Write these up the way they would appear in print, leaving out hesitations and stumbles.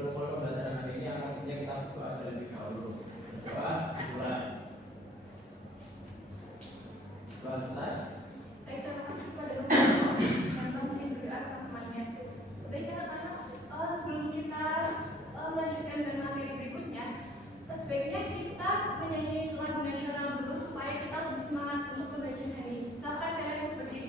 protokol pembelajaran hari ini yang pastinya kita buka terlebih dahulu. Coba mulai. Sudah selesai? Terima kasih pada Bapak tentang pemberian rekamannya. Baik anak-anak, sebelum kita melanjutkan dengan materi berikutnya, sebaiknya kita menyanyi lagu nasional dulu supaya kita lebih semangat untuk pembelajaran hari ini. Silakan kalian berdiri.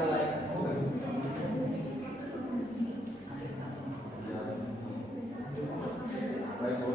nilai. Baik, Bu.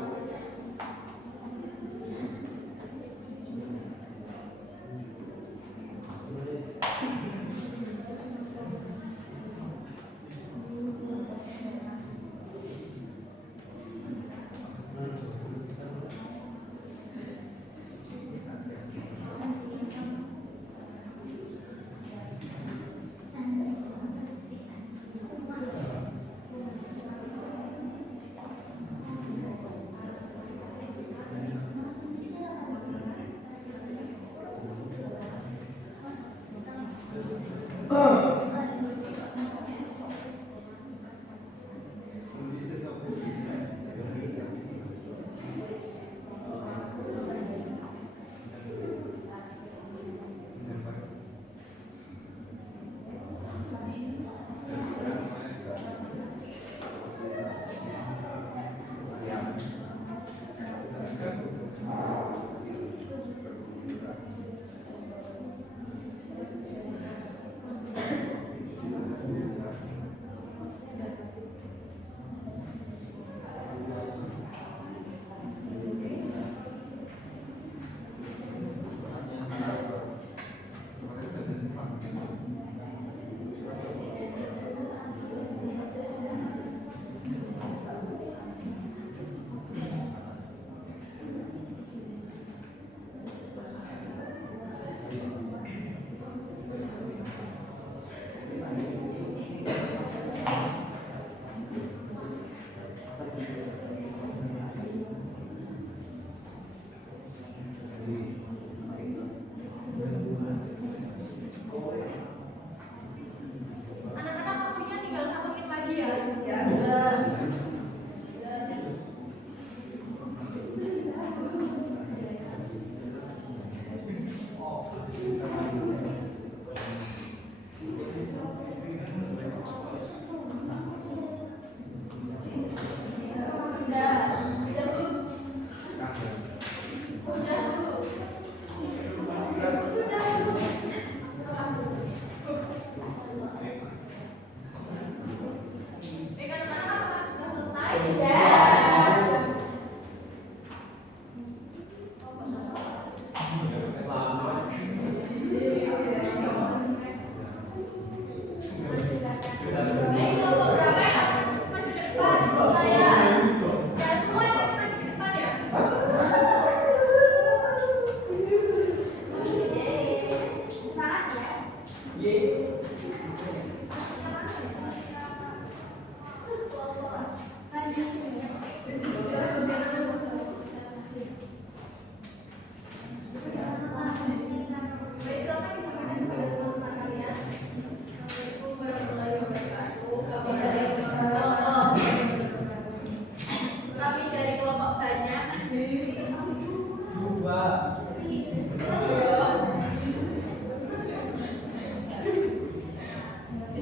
Anak-anak waktunya tinggal 1 menit lagi ya. Ya,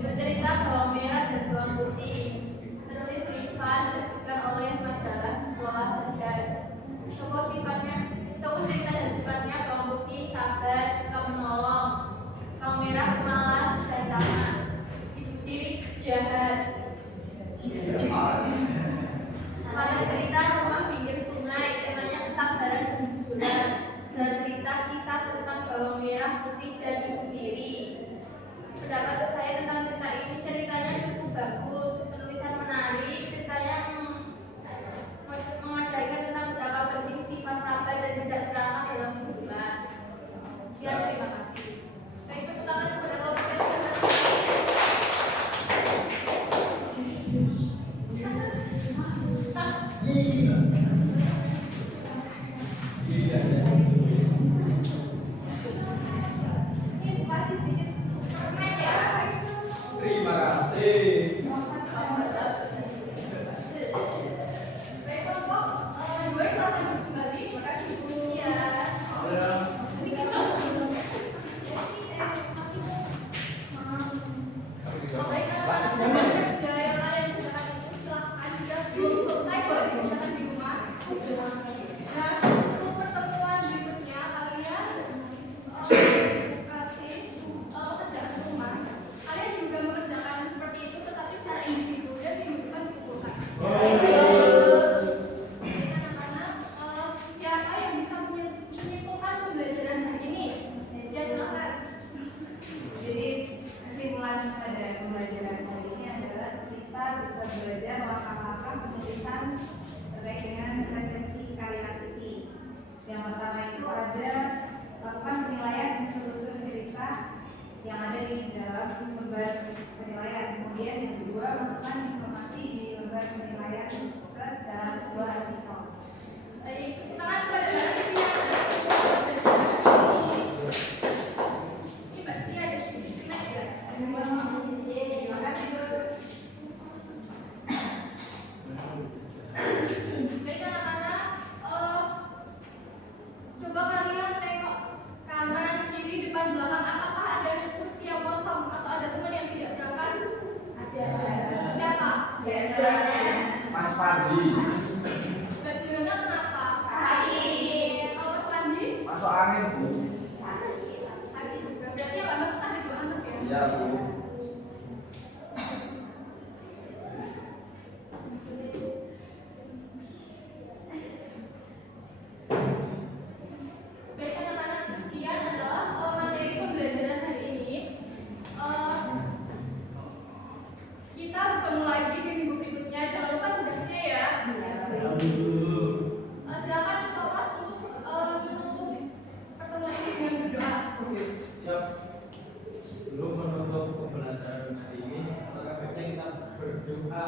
Bercerita bawang merah dan bawang putih. Penulis Rifan diterbitkan oleh majalah Sekolah Cerdas. di dalam lembar penilaian. Kemudian yang kedua, masukkan informasi di lembar penilaian ke dalam sebuah artikel. Baik, tangan kepada Mbak Setia. Ini Mbak Setia ada sini. Snack ya? Terima kasih, Bu. Baik anak-anak, coba kalian tengok kanan, kiri, depan, belakang. Apakah ada kursi yang kosong atau ada teman yang tidak berangkat? Ada. Siapa? Mas Fandi. Mbak Juliana kenapa? Sakit. Kalau Mas Pandi? Masuk angin, Bu. Sakit juga. Berarti Mbak Mas ada 2 anak ya? Iya, Bu. Baik anak-anak, sekian adalah materi pembelajaran hari ini. Kita bertemu lagi di minggu berikutnya. Jangan lupa tugasnya ya. Silakan ketua kelas untuk menutup pertemuan ini dengan berdoa. Siap. Sebelum menutup pembelajaran hari ini, maka baiknya kita berdoa.